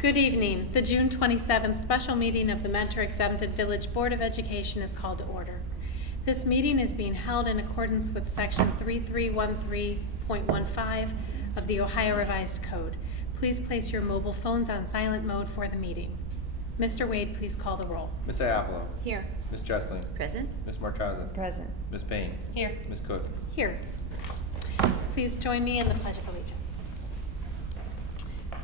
Good evening. The June 27th special meeting of the Mentor Exempted Village Board of Education is called to order. This meeting is being held in accordance with Section 3313.15 of the Ohio Revised Code. Please place your mobile phones on silent mode for the meeting. Mr. Wade, please call the roll. Ms. Iapolo. Here. Ms. Jessling. Present. Ms. Marchaza. Present. Ms. Payne. Here. Ms. Cook. Here. Please join me in the Pledge of Allegiance.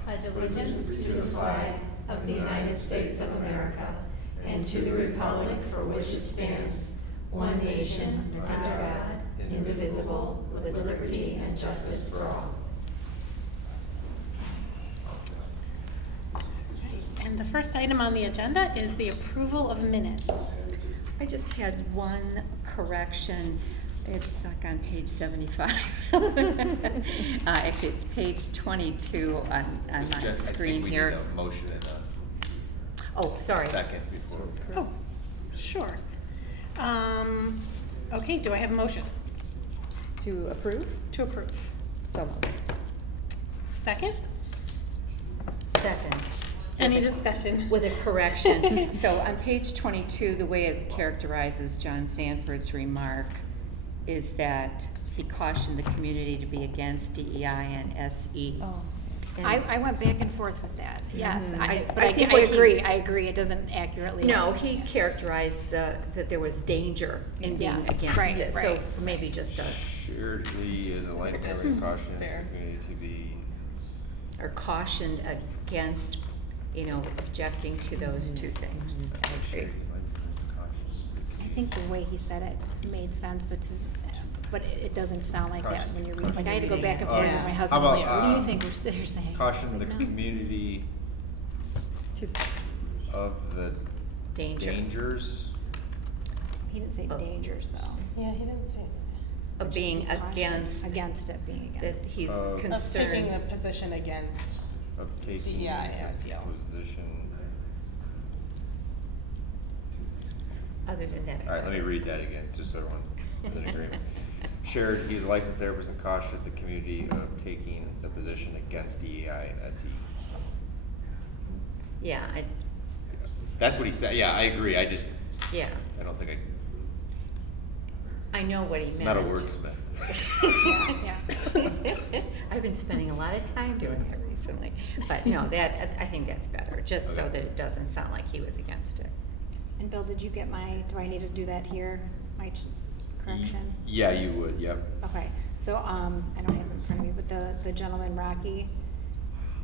Pledge allegiance to the flag of the United States of America and to the republic for which it stands, one nation, under God, indivisible, with liberty and justice for all. And the first item on the agenda is the approval of minutes. I just had one correction. It's like on page 75. Actually, it's page 22 on my screen here. I think we need a motion and Oh, sorry. a second before. Oh, sure. Okay, do I have a motion To approve? to approve? So moved. Second? Second. Any discussion? With a correction. So on page 22, the way it characterizes John Sanford's remark is that he cautioned the community to be against DEI and SE. Oh. And- I went back and forth with that, yes, Mhm. but I think I what he- agree, it doesn't accurately. No, he characterized that there was danger in being Yes, against right, it. So right. maybe just Surely is a lifetime caution to the community to be. or cautioned against, objecting to those two things. I agree. I think the way he said it made sense, but it doesn't sound like that when you read, like I had to go back and forth with my husband, How like, about, what do you think they're saying? Caution I the was like, no. community of the Danger. dangers. He didn't say dangers though. Yeah, he didn't say Of being Just caution against it, being that against. he's Of Of taking a concerned. position against, Of taking DEI, a SEL. position. Other than that. All right, let me read that again, just so everyone is in agreement. Shared, he is a licensed therapist and cautioned the community of taking the position against DEI and SE. Yeah, That's what he said, yeah, I agree, I don't think I know what he meant. not a wordsmith. Yeah. I've been spending a lot of time doing that recently, but no, I think that's better, just so Okay. that it doesn't sound like he was against it. And Bill, did you get do I need to do that here, correction? Yeah, you would, yep. Okay, so, I don't have it in front of me, but the gentleman, Rocky,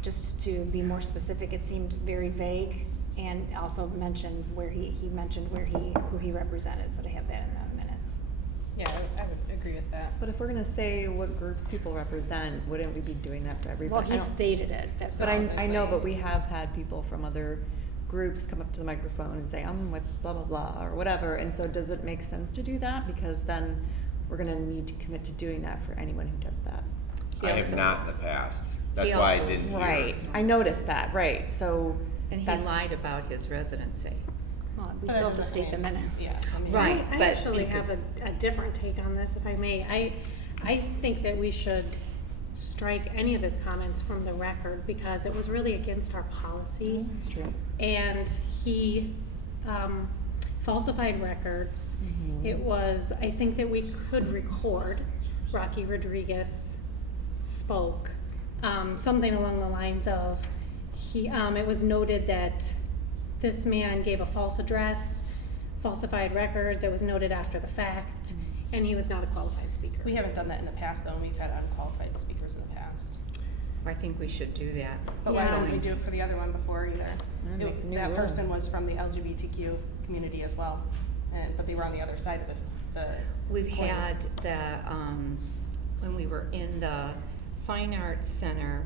just to be more specific, it seemed very vague, and also mentioned who he represented, so to have that in the minutes. yeah, I would agree with that. But if we're gonna say what groups people represent, wouldn't we be doing that for Well, everybody? he stated it, that's. But I know, but specifically. we have had people from other groups come up to the microphone and say, I'm with blah, blah, blah, or whatever, and so does it make sense to do that? Because then we're gonna need to commit to doing that for anyone who does that. He I have also- not in the past, that's he why I also- didn't hear. Right, I noticed that, right, so. And he that's- lied about his residency. Well, we But still that have to doesn't state the mean- minutes. Yeah, I mean. Right. I but actually you have could- a different take on this, if I may. I think that we should strike any of his comments from the record because it was really against our policy. That's true. And he falsified records. Mhm. It was, I think that we could record Rocky Rodriguez spoke, something along the lines of, it was noted that this man gave a false address, falsified records, it was noted after the fact, and he was not a qualified speaker. We haven't done that in the past, though, and we've had unqualified speakers in the past. I think we should do that. But why didn't we Going- do it for the other one before either? make a new That rule. person was from the LGBTQ community as well, but they were on the other side of the. We've coin. had when we were in the Fine Arts Center,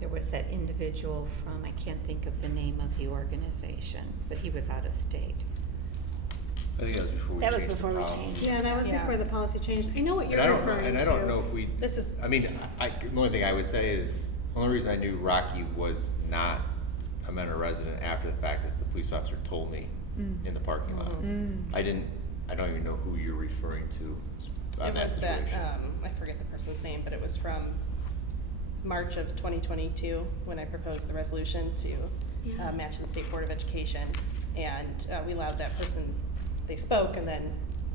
there was that individual from, I can't think of the name of the organization, but he was out of state. I think that was before we That was changed the before we policy. changed. Yeah, that was Yeah. before the policy changed. I know what you're And referring to. I don't know if we, This is- I mean, the only thing I would say is, the only reason I knew Rocky was not a Mentor resident after the fact is the police officer told me in the parking lot. Mm. I don't even know who you're referring to on It that was that, situation. I forget the person's name, but it was from March of 2022, when I proposed the resolution to Yeah. match the State Board of Education. And we allowed that person, they spoke, and then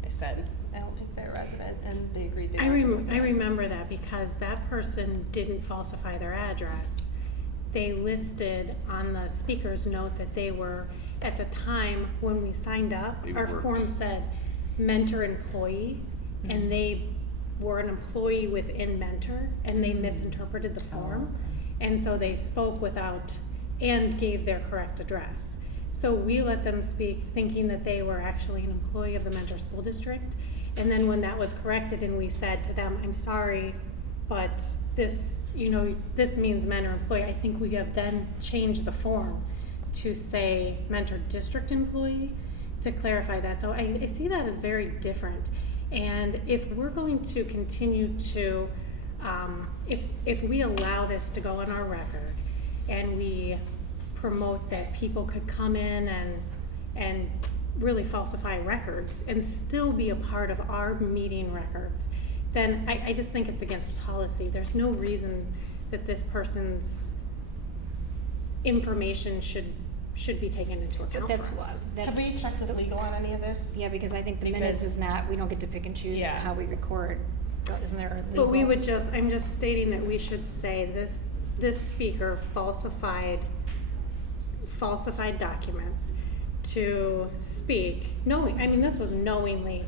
I said, I don't think they're a resident, and they agreed they weren't. a resident. I remember that because that person didn't falsify their address. They listed on the speaker's note that they were, at the time when we signed up, They our worked. form said mentor employee, and they were an employee within mentor, and they misinterpreted the form. And so they spoke without, and gave their correct address. So we let them speak thinking that they were actually an employee of the Mentor School District. And then when that was corrected and we said to them, I'm sorry, but this, this means mentor employee, I think we have then changed the form to say Mentor District employee to clarify that. So I see that as very different. And if we're going to continue to, if we allow this to go on our record and we promote that people could come in and really falsify records and still be a part of our meeting records, then I just think it's against policy. There's no reason that this person's information should be taken into account That's for us. Have we checked with legal on any of this? Yeah, because I think the minutes Because- is not, we don't get to pick and choose Yeah. how we record. Isn't there a legal? But we would I'm just stating that we should say this speaker falsified documents to speak, this was knowingly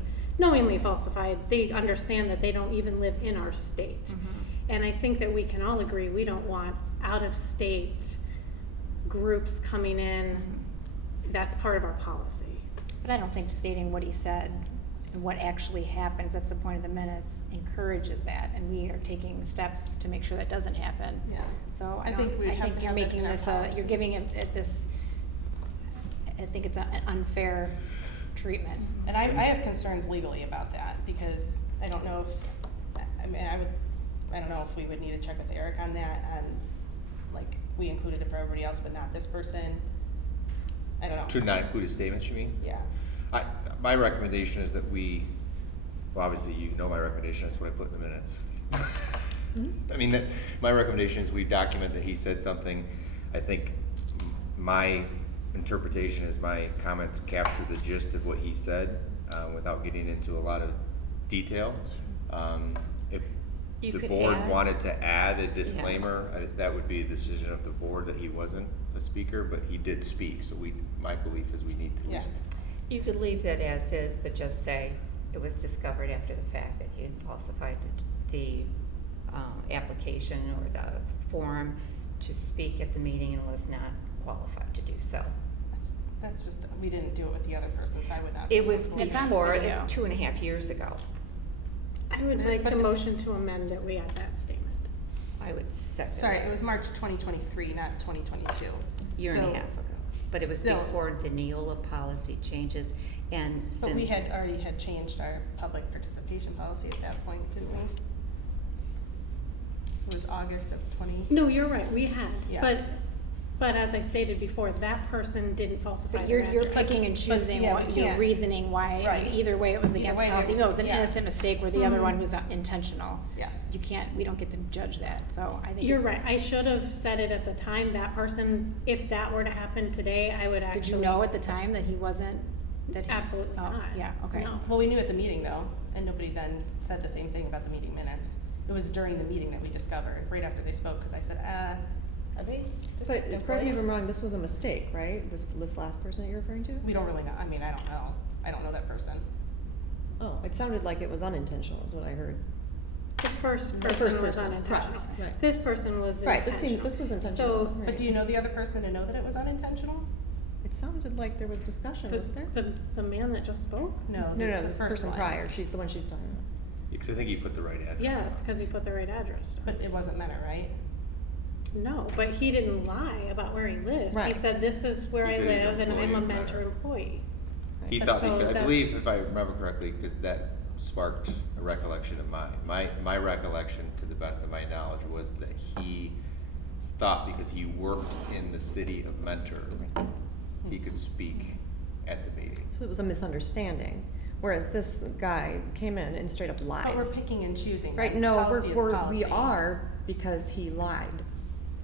falsified. They understand that they don't even live in our state. And I think that we can all agree, we don't want out-of-state groups coming in. That's part of our policy. But I don't think stating what he said and what actually happens, that's the point of the minutes, encourages that, and we are taking steps to make sure that doesn't happen. Yeah. So I think we have to you're have that making in our this, policy. you're giving it this, I think it's an unfair treatment. And I have concerns legally about that, because I don't know if, I don't know if we would need to check with Eric on that, and like, we included it for everybody else, but not this person. I don't know. To not include his statements, you mean? Yeah. My recommendation is that obviously my recommendation is what I put in the minutes. My recommendation is we document that he said something. I think my interpretation is my comments capture the gist of what he said, without getting into a lot of detail. If You the could board add- wanted to add a disclaimer, that would be a decision of the board that he wasn't a speaker, but he did speak, so my belief is we need to at Yeah. least. You could leave that as is, but just say it was discovered after the fact that he had falsified the application or the form to speak at the meeting and was not qualified to do so. That's just, we didn't do it with the other person, so I would not. It was It's on before, video. it's 2.5 years ago. I would like But to the- motion to amend that we add that statement. I would second. Sorry, it was March 2023, not 2022. Year and a So- half ago. But it was Still- before the Neola policy changes, and since. But we had already changed our public participation policy at that point, didn't we? It was August of 20. No, you're right, we had, Yeah. but as I stated before, that person didn't falsify But their you're address. picking and But- choosing yeah, what we your can't. reasoning why, Right. either way it was Either against way, policy. No, it was an yeah. innocent mistake where the other Mhm. one was intentional. Yeah. We don't get to judge that, so I think. You're right, I should have said it at the time, that person, if that were to happen today, I would actually. Did you know at the time that he wasn't, that he? Absolutely Oh, not. Yeah, okay. No. Well, we knew at the meeting though, and nobody then said the same thing about the meeting minutes. It was during the meeting that we discovered, right after they spoke, because I said, are they? just But correct me if employee?" I'm wrong, this was a mistake, right? This last person that you're referring to? We don't really know, I don't know. I don't know that person. Oh, it sounded like it was unintentional is what I heard. The first The first person was person, unintentional. right. This person was Right, intentional. this was intentional. So, Right. But do you know the other person to know that it was unintentional? It sounded like there was discussion, was there? the man that just spoke? No. No, the first person one. prior, she's the one she's talking about. Because I think he put the right address. Yes, because he put the right address down. But it wasn't Menor, right? No, but he didn't lie about where he lived. He Right. said, this is where He I said he's live and I'm a employee of mentor Mentor. employee. He Right. thought, So I that's- believe, if I remember correctly, because that sparked a recollection of mine. My recollection, to the best of my knowledge, was that he thought because he worked in the city of Mentor, he could speak at the meeting. So it was a misunderstanding, whereas this guy came in and straight up lied. But we're picking and choosing. Right, then. no, Policy is we policy. are, because he lied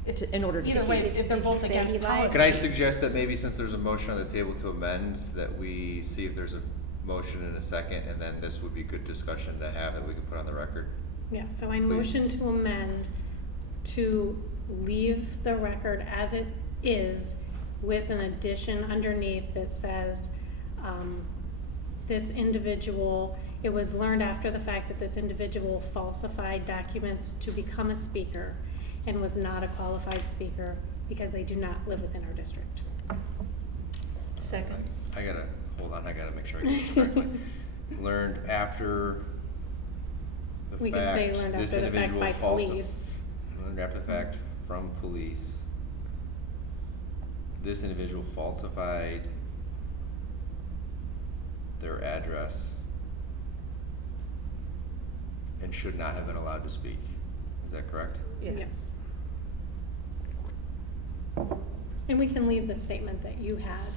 It's- in order to Either speak. way, Did- if they're did both he say against he lied? policy. Can I suggest that maybe since there's a motion on the table to amend, that we see if there's a motion in a second, and then this would be good discussion to have that we can put on the record? Yeah, so I Please. motion to amend to leave the record as it is with an addition underneath that says, this individual, it was learned after the fact that this individual falsified documents to become a speaker and was not a qualified speaker because they do not live within our district. Second. I gotta, hold on, I gotta make sure I get this correctly. Learned after the fact. We could say learned this after the fact individual by falsif- police. Learned after the fact from police. This individual falsified their address and should not have been allowed to speak. Is that correct? Yes. And we can leave the statement that you had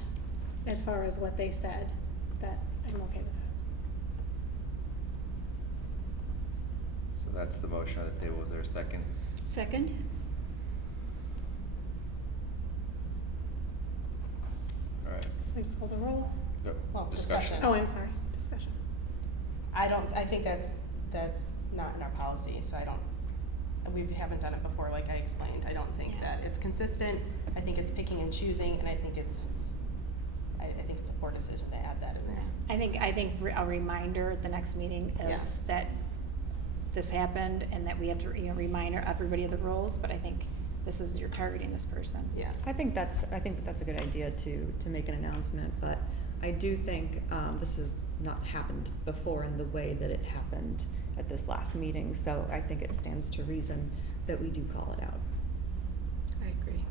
as far as what they said, that I'm okay with that. So that's the motion on the table. Is there a second? Second? All right. Please call the roll. Go. Well, Discussion. discussion. Oh, I'm sorry, discussion. I think that's not in our policy, so we haven't done it before, like I explained. I don't think Yeah. that it's consistent. I think it's picking and choosing, and I think it's a poor decision to add that in there. I think a reminder at the next meeting of Yeah. that this happened and that we have to, remind everybody of the rules, but I think this is, you're targeting this person. Yeah. I think that's a good idea to make an announcement, but I do think, this has not happened before in the way that it happened at this last meeting, so I think it stands to reason that we do call it out. I agree.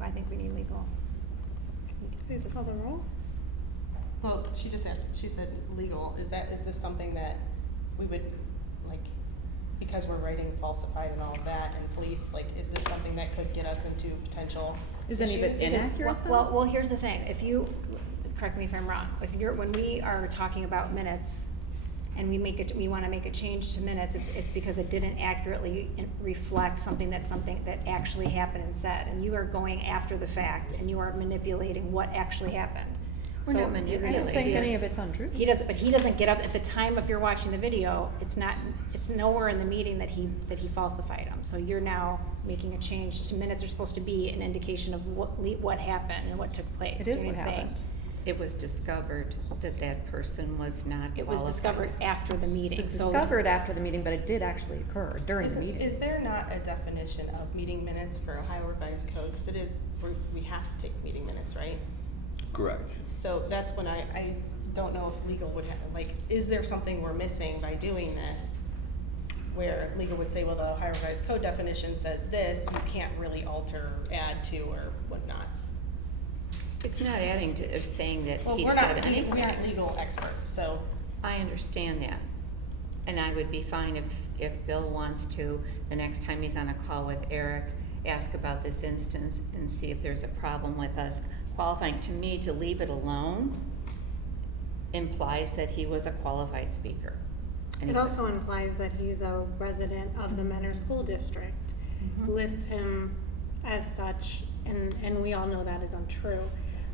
I think we need legal. Please call the roll. Well, she just asked, she said legal. Is this something that we would, like, because we're writing falsified and all of that, and police, like, is this something that could get us into potential Is any of it issues? inaccurate though? Well, here's the thing, correct me if I'm wrong, when we are talking about minutes and we wanna make a change to minutes, it's because it didn't accurately reflect something that actually happened and said, and you are going after the fact and you are manipulating what actually happened. We're So not if you're manipulating. I gonna- don't think any of it's untrue. He doesn't get up at the time if you're watching the video, it's nowhere in the meeting that he falsified them. So you're now making a change to minutes are supposed to be an indication of what happened and what took place. It is You know what I'm saying? happened. It was discovered that that person was not It was qualified. discovered after the meeting. It was So- discovered after the meeting, but it did actually occur during the meeting. Is there not a definition of meeting minutes for Ohio Revised Code? Because it is, we have to take meeting minutes, right? Correct. So that's when I don't know if legal would have, like, is there something we're missing by doing this? Where legal would say, well, the Ohio Revised Code definition says this, you can't really alter, add to, or whatnot. It's not adding to, or saying that Well, he we're said not, anything. we aren't legal experts, so. I understand that. And I would be fine if Bill wants to, the next time he's on a call with Eric, ask about this instance and see if there's a problem with us qualifying. To me, to leave it alone implies that he was a qualified speaker. And It he was- also implies that he's a resident of the Mentor School District, Mhm. lists him as such, and we all know that is untrue.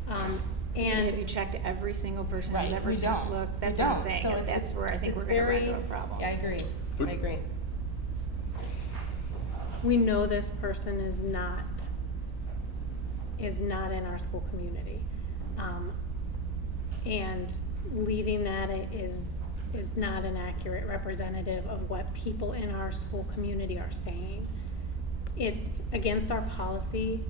Have you And checked every single person Right, who's ever we don't. looked? We That's what I'm don't. saying, So it's- that's where I think it's we're gonna run into a very- problem. Yeah, I agree, I agree. we know this person is not in our school community. And leaving that is not an accurate representative of what people in our school community are saying. It's against our policy.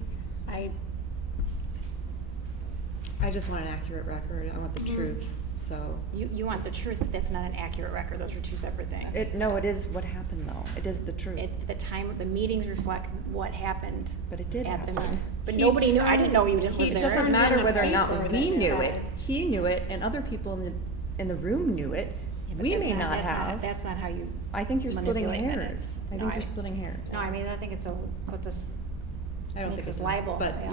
I just want an accurate record. I want the Mhm. truth, so. You want the truth, but that's not an accurate record, those are two separate things. No, it is what happened though. It is the truth. It's the meetings reflect what happened. But it did at the happen. meeting. But He nobody knew, I tried didn't know you didn't live to- there. It doesn't turned matter in a whether or not paper we that knew it. said- He knew it and other people in the room knew it. Yeah, but We that's may not that's have. That's not how you. I think you're splitting manipulate hairs. minutes. I No, think you're splitting hairs. No, I mean, I think puts us. I don't makes think us it's liable. but Yeah.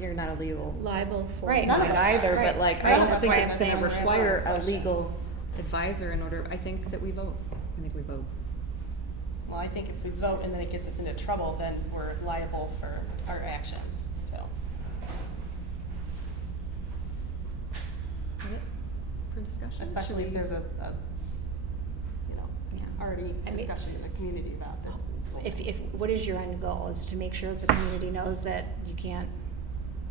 you're not a legal. Liable for. Right. Not None of us either, are, but right. like, Right. I don't That's think why it's I'm gonna saying we're asking require this a question. legal advisor in order, I think that we vote. I think we vote. Well, I think if we vote and then it gets us into trouble, then we're liable for our actions, so. For discussion? Especially if there's a, Yeah. already I mean- discussion in the community about this. If, what is your end goal, is to make sure the community knows that you can't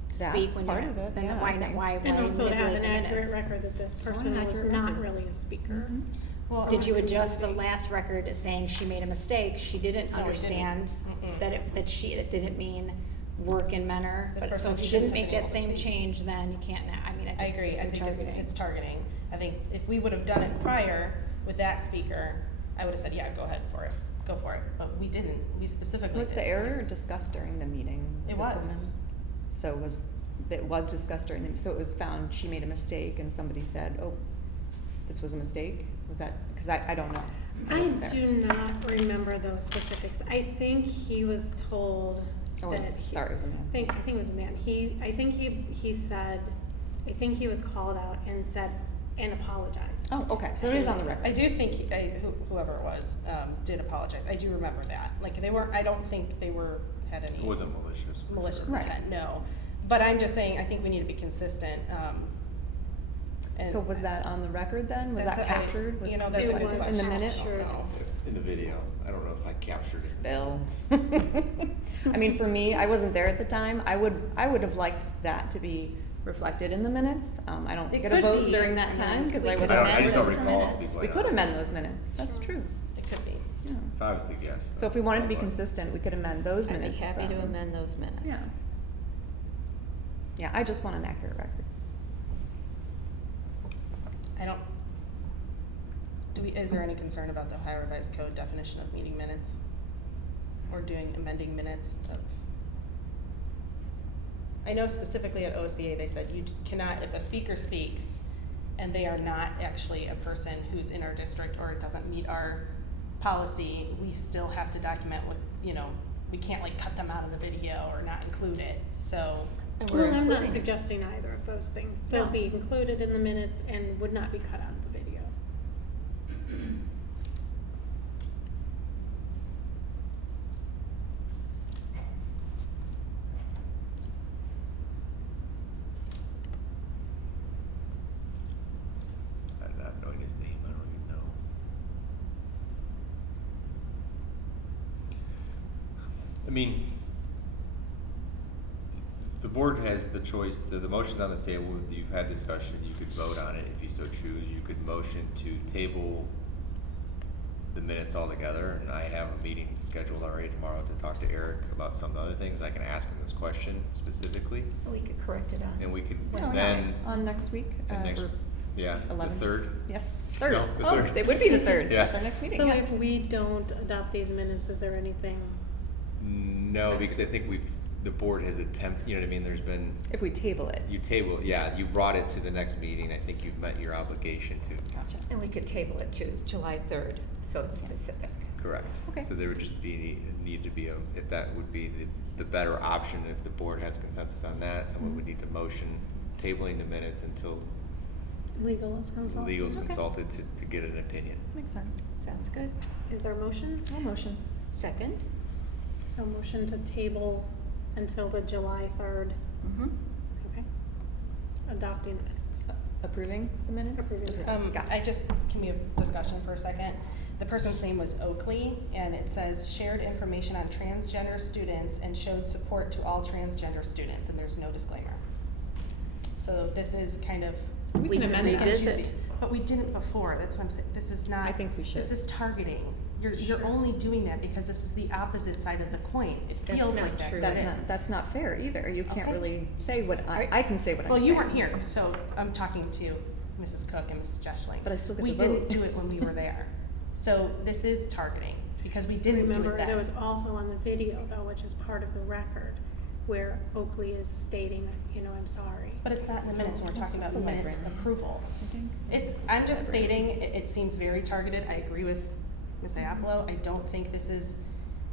speak That's when part you're, of it, then yeah, why, I think. why And also to have manipulate an the accurate minutes? record that this an person was accurate not record. really a speaker. Mhm. Well, Did you adjust the last record saying she made a mistake, she didn't No, we didn't. understand Mm-mm. that it didn't mean work in Menor? This But so person if you shouldn't didn't have make been that able to same speak. change, then you can't, I mean, I agree, I you're think targeting. it's targeting. I think if we would have done it prior with that speaker, I would have said, yeah, go ahead for it, go for it, but we didn't, we specifically Was the didn't. error discussed during the meeting? It this was. woman? So it was discussed during the, so it was found she made a mistake and somebody said, oh, this was a mistake? Was that, because I don't know. I wasn't there. do not remember those specifics. I think he was told Oh, that. it was, sorry, it was a man. I think it was a man. He said, I think he was called out and said, and apologized. Oh, okay, so it is on the record. I do think, whoever it was, did apologize, I do remember that, like, they weren't, I don't think they had any. It wasn't malicious. for Malicious sure. Right. intent, no, but I'm just saying, I think we need to be consistent, and. So was that on the record then? Was That's that a- I- captured? you know, that's a good in the question. minutes? Sure. In the video, I don't know if I captured it. Bill. I mean, for me, I wasn't there at the time. I would have liked that to be reflected in the minutes. I don't It get a could vote be. during I that mean, time because we I could wasn't I there. just don't for those recall, to be minutes. quite We could honest. amend those minutes. That's Sure. true. It could be. Yeah. If I was the guest. So if we wanted to be but- consistent, we could amend those I'd be minutes. happy to from- amend those minutes. Yeah. Yeah, I just want an accurate record. I don't, is there any concern about the Ohio Revised Code definition of meeting minutes? Or amending minutes of? I know specifically at OSBA, they said you cannot, if a speaker speaks and they are not actually a person who's in our district or it doesn't meet our policy, we still have to document what, we can't like cut them out of the video or not include it, so. And we're Well, I'm not including- suggesting either of those things. They'll No. be included in the minutes and would not be cut out of the video. Not knowing his name, I don't even know. I mean, the board has the choice to, the motion's on the table, you've had discussion, you could vote on it if you so choose. You could motion to table the minutes altogether, and I have a meeting scheduled already tomorrow to talk to Eric about some of the other things. I can ask him this question specifically, We could correct it on. and we could No, then. on next week. the next- or Yeah, the 11th. third. Yes, third. No, the Oh, third. it would be the third. Yeah. That's our next meeting. So yes. if we don't adopt these minutes, is there anything? No, because I think the board has you know what I mean, there's been, If we table it. you you brought it to the next meeting, I think you've met your obligation to. Gotcha. And we could table it to July 3rd, so it's specific. Correct. Okay. So there would just need to be if that would be the better option, if the board has consensus on that, someone would need to motion tabling the minutes until Legal is consulted? legal's Okay. consulted to get an opinion. Makes sense. Sounds good. Is there a motion? I'll motion. Second? So motion to table until the July 3rd, Mm-hmm. okay? Adopting the minutes. Approving the minutes? Approving the minutes. Got it. I just, can we have discussion for a second? The person's name was Oakley, and it says shared information on transgender students and showed support to all transgender students, and there's no disclaimer. So this is kind of. We can amend that. confusing. But we didn't before, that's what I'm saying, this is not. I think we should. This is targeting. You're only doing that because this is the opposite side of the coin. It That's feels not like that's true. what it That's is. not, that's not fair either. You can't Okay. really say what, I can say what I'm Well, saying. you weren't here, so I'm talking to Mrs. Cook and Mrs. Jeschling. But I still get We to vote. didn't do it when we were there. So this is targeting, because we didn't do it Remember, then. there was also on the video though, which is part of the record, where Oakley is stating, I'm sorry. But it's not in the minutes, and we're It's talking just about the minutes library. approval. I think. I'm just Library. stating, it seems very targeted. I agree with Ms. Iapolo. I don't think this is,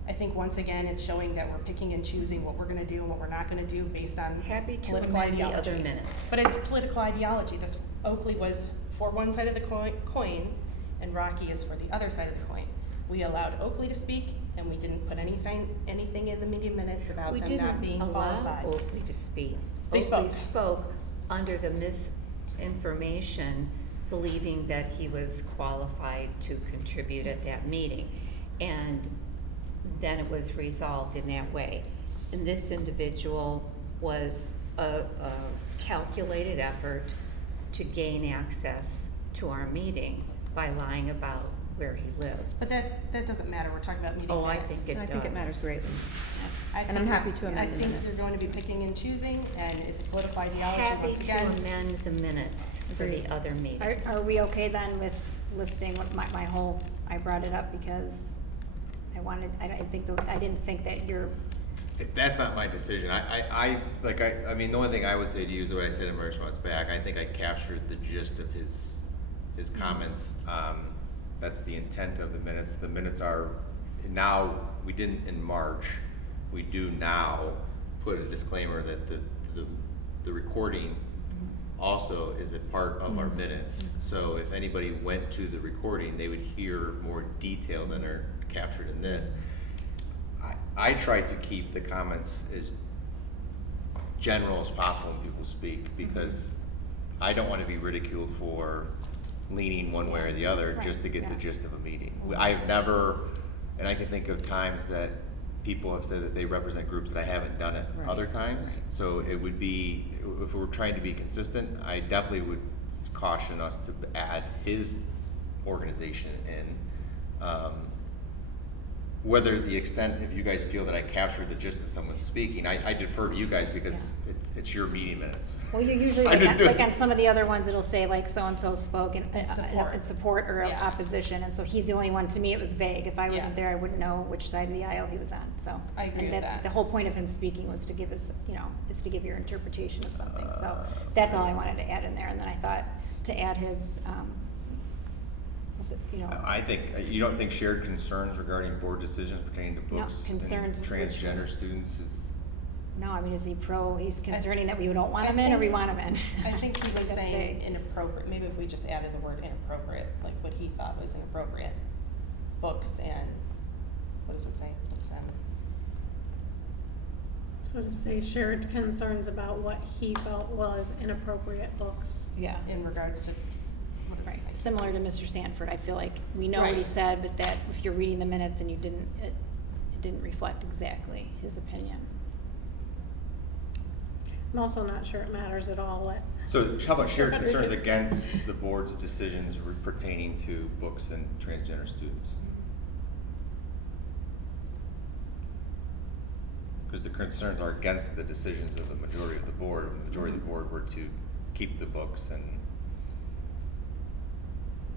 I think once again, it's showing that we're picking and choosing what we're gonna do and what we're not gonna do based on Happy to political amend the ideology. other minutes. But it's political ideology. This Oakley was for one side of the coin, and Rocky is for the other side of the coin. We allowed Oakley to speak, and we didn't put anything in the meeting minutes about We them not didn't being allow qualified. Oakley to speak. They Oakley spoke. spoke under the misinformation, believing that he was qualified to contribute at that meeting. And then it was resolved in that way. And this individual was a calculated effort to gain access to our meeting by lying about where he lived. But that doesn't matter, we're talking about meeting Oh, I minutes. think it I think it does. matters greatly. I And I'm think- happy to amend the I think minutes. you're going to be picking and choosing, and it's political ideology Happy once to again. amend the minutes for the Agreed. other meeting. Are we okay then with listing what my whole, I brought it up because I didn't think that you're, That's not my decision. I mean, the only thing I would say to you is what I said in my response back. I think I captured the gist of his comments. That's the intent of the minutes. The minutes are, now, we didn't in March, we do now put a disclaimer that the recording also is a part of our minutes. So if anybody went to the recording, they would hear more detail than are captured in this. I try to keep the comments as general as possible when people speak, because I don't want to be ridiculed for leaning one way or the other just to get the gist of a meeting. I've never, and I can think of times that people have said that they represent groups that I haven't done it Right, other times. right. So it would be, if we're trying to be consistent, I definitely would caution us to add his organization in. Whether the extent, if you guys feel that I captured the gist of someone speaking, I defer to you guys because it's your meeting minutes. well, you usually, I just do like it. on some of the other ones, it'll say like so-and-so spoke in support. in support or Yeah. opposition, and so he's the only one, to me, it was vague. If I wasn't Yeah. there, I wouldn't know which side of the aisle he was on, so. I agree and with that. The whole point of him speaking was to give us, is to give your interpretation of something, so that's all I wanted to add in there, and then I thought to add his, I think, you don't think shared concerns regarding board decisions pertaining to No, books and concerns with which transgender one? students is, no, I mean, is he he's concerning that we don't want him in, or we want him in? I think he was that's saying vague. inappropriate, maybe if we just added the word inappropriate, like what he thought was inappropriate. Books and, what does it say? Books and, So to say shared concerns about what he felt was inappropriate books. yeah, in regards to, what does it Right, say? similar to Mr. Sanford, I feel like we know what he Right. said, but that if you're reading the minutes and it didn't reflect exactly his opinion. I'm also not sure it matters at all what, so how about shared Rodriguez. concerns against the board's decisions pertaining to books and transgender students? Because the concerns are against the decisions of the majority of the board. If the majority of the board were to keep the books and,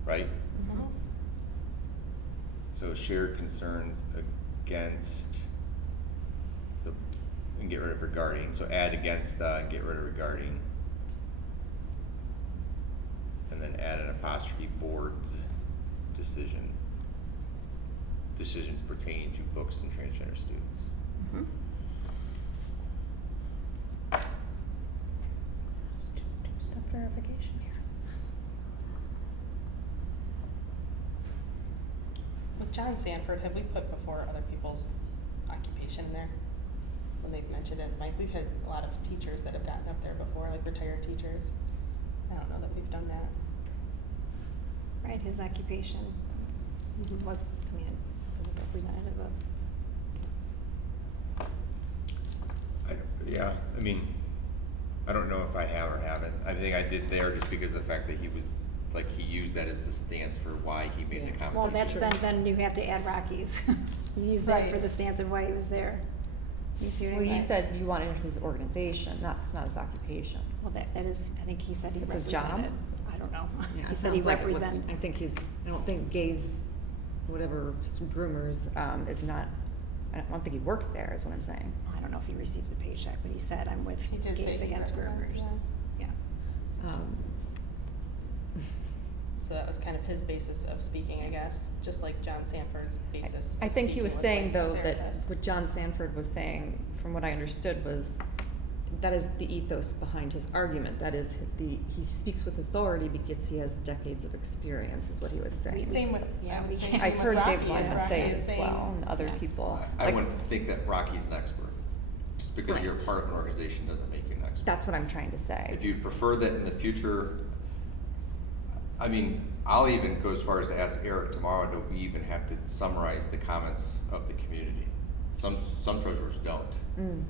right? Mhm. So shared concerns against the, and get rid of regarding, so add against the and get rid of regarding. And then add an apostrophe board's decisions pertaining to books and transgender students. Mhm. two-step verification here. With John Sanford, have we put before other people's occupation there? When they've mentioned it, like, we've had a lot of teachers that have gotten up there before, like retired teachers. I don't know that we've done that. Right, his occupation was, was a representative of. Yeah, I mean, I don't know if I have or haven't. I think I did there just because of the fact that he was, like, he used that as the stance for why he made the Yeah. comments. Well, he that's, said. then you have to add Rockies. Use that for Right. the stance of why he was there. You see what I Well, mean? you said you wanted his organization, it's not his occupation. Well, that is, I think he said he It's his represented. job? I don't know. Yeah, He it said he sounds like it was- represented. I think I don't think gays, whatever, groomers, is not, I don't think he worked there, is what I'm saying. I don't know if he receives a paycheck, but he said, I'm with He did say Gays he Against represents, Groomers. yeah. Yeah. So that was kind of his basis of speaking, I guess, just like John Sanford's basis. I of think he speaking was saying though licensed that therapist. what John Sanford was saying, from what I understood, was that is the ethos behind his argument. That is he speaks with authority because he has decades of experience, is what he was saying. Same with, Yeah, I would we say can't- same I've with heard Rocky. Dave Lyman Rocky say it is as saying- well, and other Yeah. people. I Like, wouldn't think that Rocky's an expert. Just because you're Right. part of an organization doesn't make you an expert. That's what I'm trying to say. If you prefer that in the future, I mean, I'll even go as far as to ask Eric tomorrow, do we even have to summarize the comments of the community? Some treasurers don't. Mm.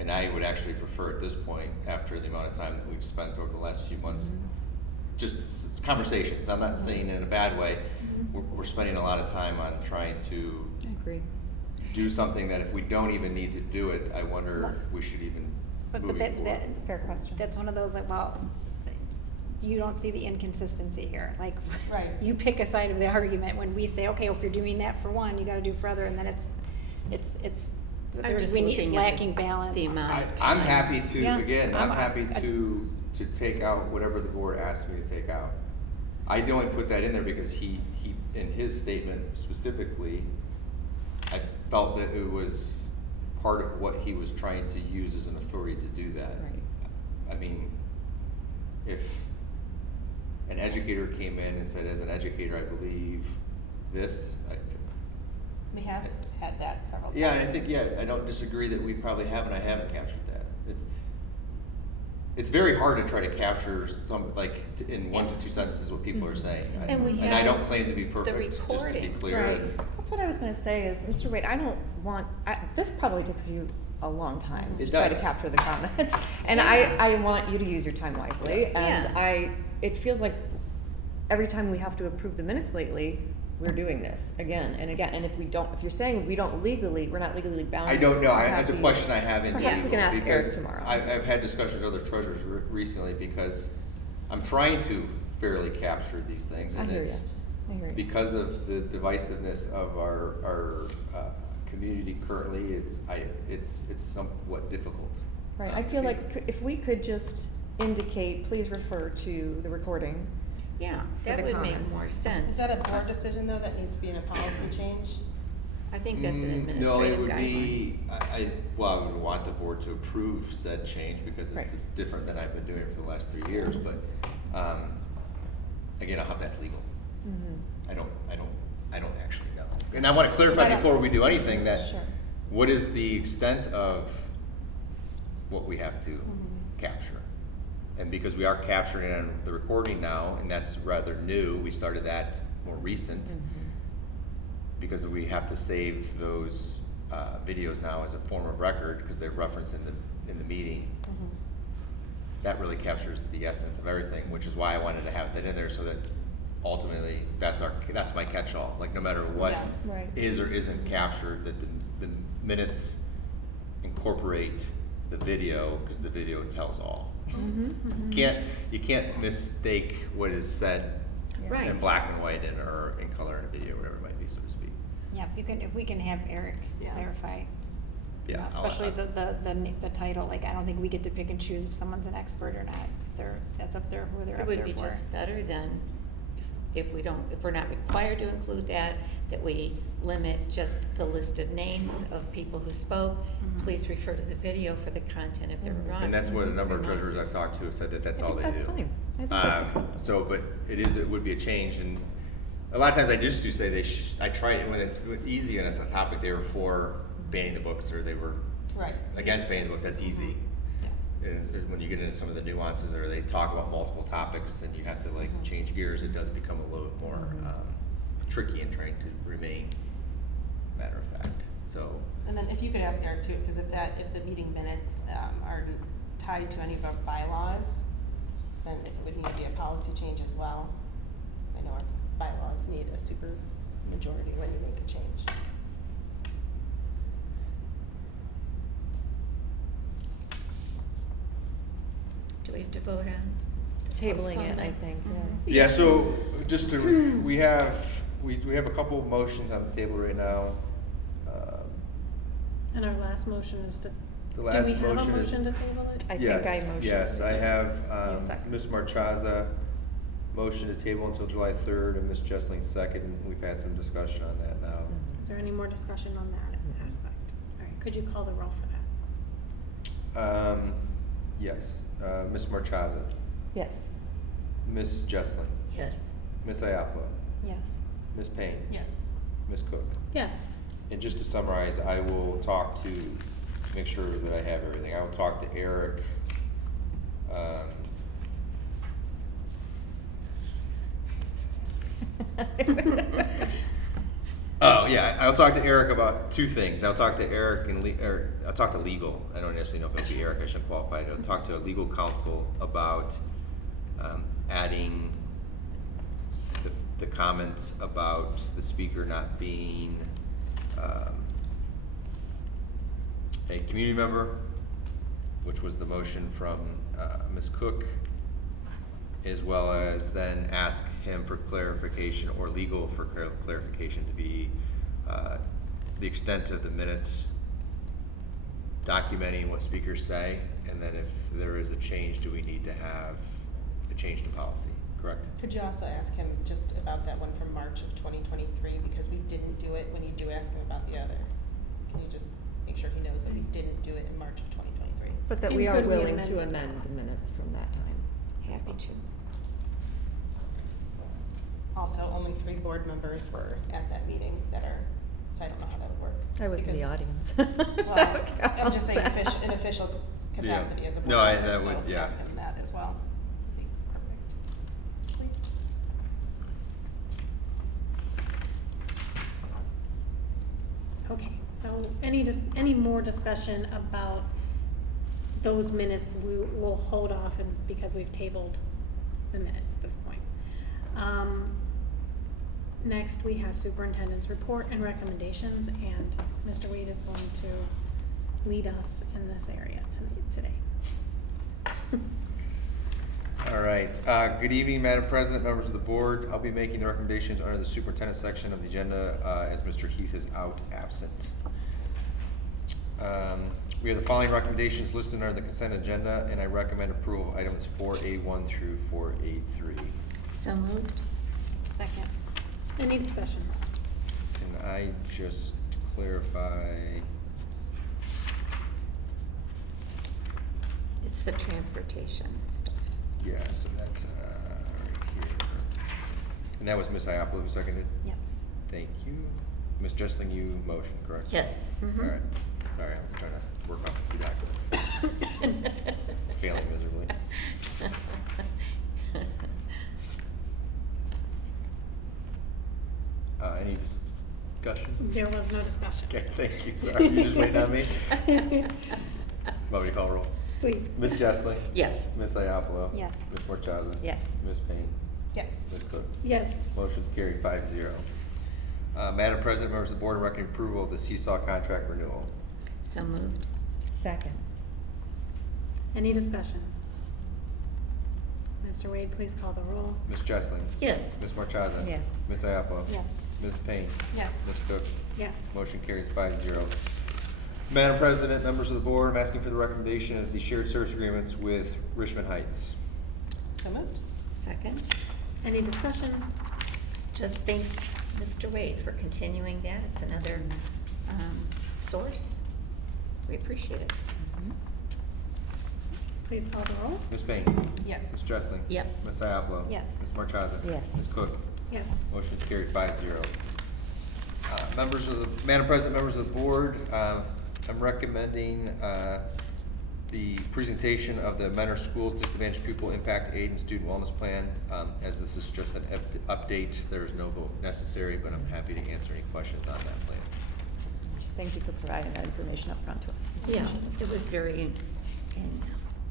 And I would actually prefer at this point, after the amount of time that we've spent over the last few months, Mhm. just conversations. I'm not saying in a bad way. We're spending a lot of time on trying to I agree. do something that if we don't even need to do it, I wonder if we should even But move that, it forward. It's a fair question. that's one of those like, well, you don't see the inconsistency here. Like, Right. you pick a side of the argument when we say, okay, well, if you're doing that for one, you gotta do for other, and then it's, I'm there's, just it's looking at lacking balance. the amount of I'm time. happy to, Yeah, again, I'm happy I- to take out whatever the board asks me to take out. I only put that in there because he, in his statement specifically, I felt that it was part of what he was trying to use as an authority to do that. Right. I mean, if an educator came in and said, as an educator, I believe this, We have had that several times. yeah, I think, yeah, I don't disagree that we probably have, and I haven't captured that. It's very hard to try to capture some, like, in 1 to 2 sentences what people are saying. And we I don't have claim to be perfect, just to be recording, clear. Right. and- That's what I was gonna say is, Mr. Wade, I don't want, this probably takes you a long time It to try to does. capture the comments. And Yeah. I want you to use your time wisely, and Yeah. it feels like every time we have to approve the minutes lately, we're doing this again and again. And if you're saying we're not legally bound. I don't know, to have that's a the- question I have in Perhaps we can ask Eric because tomorrow. I've had discussions with other treasurers recently because I'm trying to fairly capture these things. I And hear it's you. I hear you. because of the divisiveness of our community currently, it's somewhat difficult. Right, I feel like if we could just indicate, please refer to the recording. Yeah, for that the would make comments. more sense. Is that a board decision though, that needs to be in a policy change? I think that's an Mm, No, it administrative would guideline. be, I would want the board to approve said change because it's Right. different than I've been doing for the last 3 years, but, again, I'll have that's legal. Mhm. I don't actually know. And I wanna clarify before we do anything that, Sure. what is the extent of what we have to Mm-hmm. capture? And because we are capturing on the recording now, and that's rather new, we started that more recent, Mhm. because we have to save those videos now as a form of record, because they're referenced in the meeting. Mhm. That really captures the essence of everything, which is why I wanted to have that in there, so that ultimately, that's my catch-all. Like, no matter what Yeah. Right. is or isn't captured, that the minutes incorporate the video, because the video tells all. Mhm. You can't mistake what is said Right. in black and white or in color in a video, whatever it might be, so to speak. Yeah, if we can have Eric Yeah. clarify. you Yeah, know, I'll- Especially the title, like, I don't think we get to pick and choose if someone's an expert or not. That's up there, who they're It up would there be for. just better then, if we're not required to include that we limit just the list of names of people who spoke. Mhm. Please refer to the video for the content of their Mhm. remarks. And that's what a number of treasurers I've talked to have said that that's I all think they that's do. fine. I think that's acceptable. So, but it would be a change, and a lot of times I just do say I try it when it's easy and it's a topic, they were for banning the books, or they were Right. against banning the books, that's easy. And when you get into some of the nuances, or they talk about multiple topics, and you have to like change gears, it does become a little bit more tricky in trying to remain matter of fact, so. And then if you could ask Eric too, because if the meeting minutes are tied to any of our bylaws, then it would need to be a policy change as well. I know our bylaws need a super majority when you make a change. Do we have to vote on? Tabling it, I postponement? think, yeah. Yeah, so just to, we have a couple of motions on the table right now. And our last motion is to, The last do we have a motion is. motion to table it? I think I motioned. Yes, I have, You second. Ms. Marchaza motion to table until July 3rd, and Ms. Jessling second, and we've had some discussion on that now. Is there any more discussion on that aspect? All right, could you call the roll for that? Yes, Ms. Marchaza, Yes. Ms. Jesslin, Yes. Ms. Iapolo, Yes. Ms. Payne, Yes. Ms. Cook. Yes. And just to summarize, I will talk to make sure that I have everything. I will talk to Eric. Oh, yeah, I'll talk to Eric about two things. I'll talk to Eric and I'll talk to legal. I don't necessarily know if it'll be Eric, I shouldn't qualify. I'll talk to legal counsel about adding the comments about the speaker not being a community member, which was the motion from Ms. Cook, as well as then ask him for clarification or legal for clarification to be the extent of the minutes documenting what speakers say, and then if there is a change, do we need to have a change to policy, correct? Could you also ask him just about that one from March of 2023, because we didn't do it when you do ask him about the other? Can you just make sure he knows that we didn't do it in March of 2023? But that And we are could we willing amend to it? amend the minutes from that time. as Happy well. to. Also, only 3 board members were at that meeting that are, so I don't know how that would work. I was in the because- audience. Well, I'm just saying in official capacity as a board No, member, that would, so yeah. ask him that as well. Be perfect. Please. Okay, so any more discussion about those minutes, we'll hold off because we've tabled the minutes at this point. Next, we have superintendent's report and recommendations, and Mr. Wade is going to lead us in this area today. All right, good evening, Madam President, members of the board. I'll be making the recommendations under the superintendent section of the agenda as Mr. Heath is out absent. We have the following recommendations listed under the consent agenda, and I recommend approval of items 4A1 through 4A3. So moved? Second. Any discussion? Can I just clarify? It's the transportation stuff. Yeah, so that's right here. And that was Ms. Iapolo who seconded? Yes. Thank you. Ms. Jesling, you motion, correct? Yes. All right, sorry, I'm trying to work off the 2 documents. Failing miserably. Any discussion? There was no discussion. Okay, thank you, sorry, you just waiting on me? Want me to call roll? Please. Ms. Jesling? Yes. Ms. Iapolo? Yes. Ms. Marchaza? Yes. Ms. Payne? Yes. Ms. Cook? Yes. Motion's carried 5-0. Madam President, members of the board, I recommend approval of the Seesaw contract renewal. So moved? Second. Any discussion? Mr. Wade, please call the roll. Ms. Jesling? Yes. Ms. Marchaza? Yes. Ms. Iapolo? Yes. Ms. Payne? Yes. Ms. Cook? Yes. Motion carries 5-0. Madam President, members of the board, I'm asking for the recommendation of the shared service agreements with Richmond Heights. So moved. Second? Any discussion? Just thanks, Mr. Wade, for continuing that. It's another source. We appreciate it. Please call the roll. Ms. Payne? Yes. Ms. Jesling? Yep. Ms. Iapolo? Yes. Ms. Marchaza? Yes. Ms. Cook? Yes. Motion's carried 5-0. Madam President, members of the board, I'm recommending the presentation of the Mentor Schools Disadvantaged Pupil Impact Aid and Student Wellness Plan. As this is just an update, there is no vote necessary, but I'm happy to answer any questions on that plan. Thank you for providing that information up front to us. Yeah, it was very,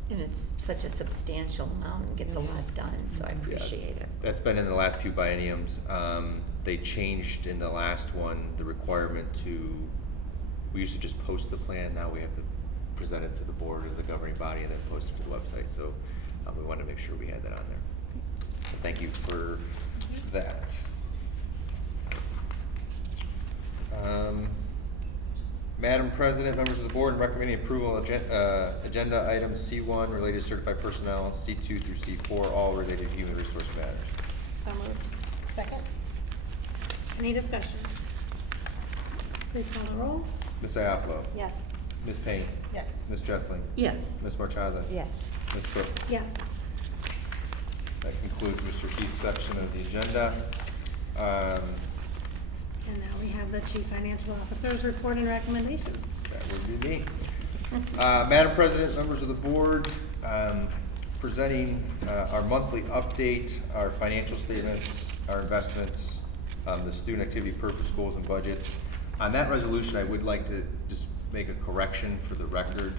and it's such a substantial amount and gets a lot done, so I appreciate it. That's been in the last few bienniums. They changed in the last one the requirement to, we used to just post the plan, now we have to present it to the board as a governing body and then post it to the website, so we wanted to make sure we had that on there. So thank you for that. Madam President, members of the board, I'm recommending approval of agenda items C1 related to certified personnel, C2 through C4, all related to human resource matters. So moved. Second? Any discussion? Please call the roll. Ms. Iapolo? Yes. Ms. Payne? Yes. Ms. Jessling? Yes. Ms. Marchaza? Yes. Ms. Cook? Yes. That concludes Mr. Keith's section of the agenda. And now we have the Chief Financial Officer's report and recommendations. That would be me. Madam President, members of the board, presenting our monthly update, our financial statements, our investments, the student activity purpose goals and budgets. On that resolution, I would like to just make a correction for the record.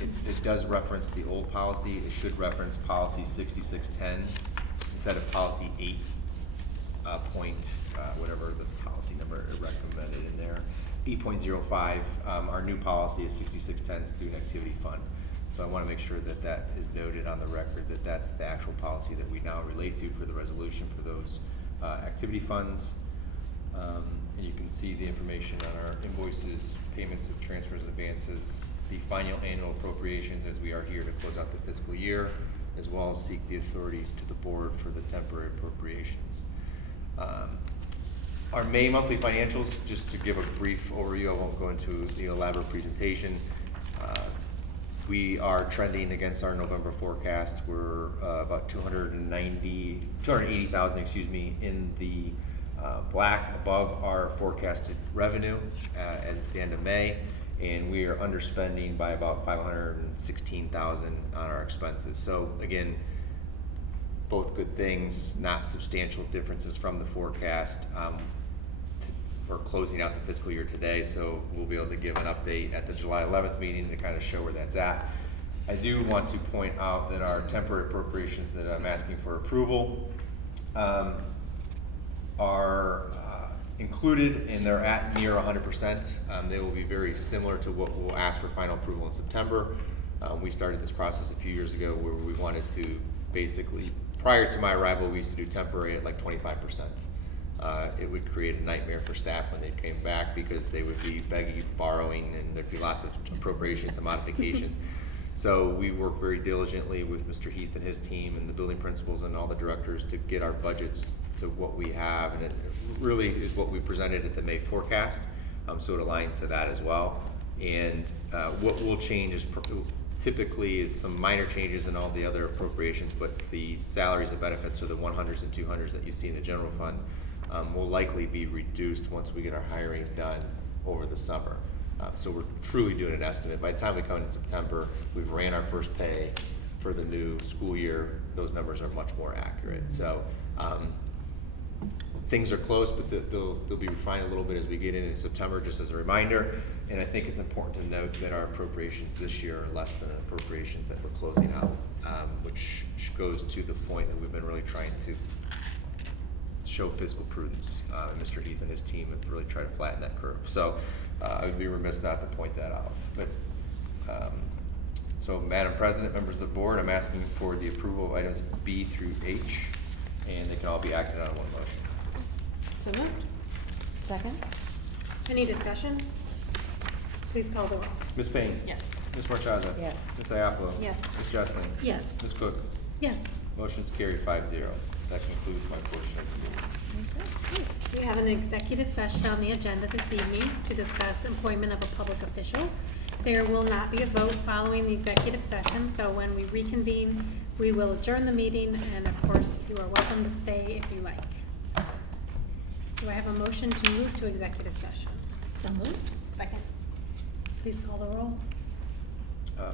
It does reference the old policy. It should reference policy 6610 instead of policy 8 whatever the policy number recommended in there. 8.05, our new policy is 6610 Student Activity Fund. So I want to make sure that that is noted on the record, that that's the actual policy that we now relate to for the resolution for those activity funds. And you can see the information on our invoices, payments of transfers and advances, the final annual appropriations as we are here to close out the fiscal year, as well as seek the authority to the board for the temporary appropriations. Our May monthly financials, just to give a brief overview, I won't go into the elaborate presentation. We are trending against our November forecast. We're about 280,000, excuse me, in the black above our forecasted revenue at the end of May, and we are underspending by about 516,000 on our expenses. So again, both good things, not substantial differences from the forecast. We're closing out the fiscal year today, so we'll be able to give an update at the July 11th meeting to kind of show where that's at. I do want to point out that our temporary appropriations that I'm asking for approval are included, and they're at near 100%. They will be very similar to what we'll ask for final approval in September. We started this process a few years ago where we wanted to basically, prior to my arrival, we used to do temporary at like 25%. It would create a nightmare for staff when they came back because they would be begging, borrowing, and there'd be lots of appropriations and modifications. So we work very diligently with Mr. Heath and his team and the building principals and all the directors to get our budgets to what we have, and it really is what we presented at the May forecast, so it aligns to that as well. And what will change is typically is some minor changes in all the other appropriations, but the salaries and benefits, so the 100s and 200s that you see in the general fund, will likely be reduced once we get our hiring done over the summer. So we're truly doing an estimate. By the time we come in September, we've ran our first pay for the new school year. Those numbers are much more accurate. So things are close, but they'll be refined a little bit as we get into September, just as a reminder. And I think it's important to note that our appropriations this year are less than appropriations that we're closing out, which goes to the point that we've been really trying to show fiscal prudence. Mr. Heath and his team have really tried to flatten that curve. So I would be remiss not to point that out. But so, Madam President, members of the board, I'm asking for the approval of items B through H, and they can all be acted on in one motion. So moved. Second? Any discussion? Please call the roll. Ms. Payne? Yes. Ms. Marchaza? Yes. Ms. Iapolo? Yes. Ms. Jessling? Yes. Ms. Cook? Yes. Motion's carried 5-0. That concludes my portion of the meeting. We have an executive session on the agenda this evening to discuss employment of a public official. There will not be a vote following the executive session, so when we reconvene, we will adjourn the meeting, and of course, you are welcome to stay if you like. Do I have a motion to move to executive session? So moved. Second. Please call the roll.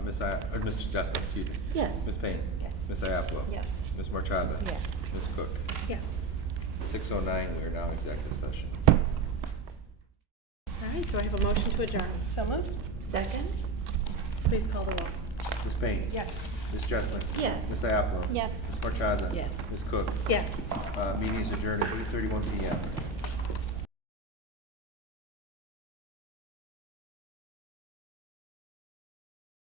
Mr. Jessling, excuse me. Yes. Ms. Payne? Yes. Ms. Iapolo? Yes. Ms. Marchaza? Yes. Ms. Cook? Yes. 6:09, we are now in executive session. All right, do I have a motion to adjourn? So moved? Second? Please call the roll. Ms. Payne? Yes. Ms. Jessling? Yes. Ms. Iapolo? Yes. Ms. Marchaza? Yes. Ms. Cook? Yes. Meeting is adjourned at 8:31 p.m.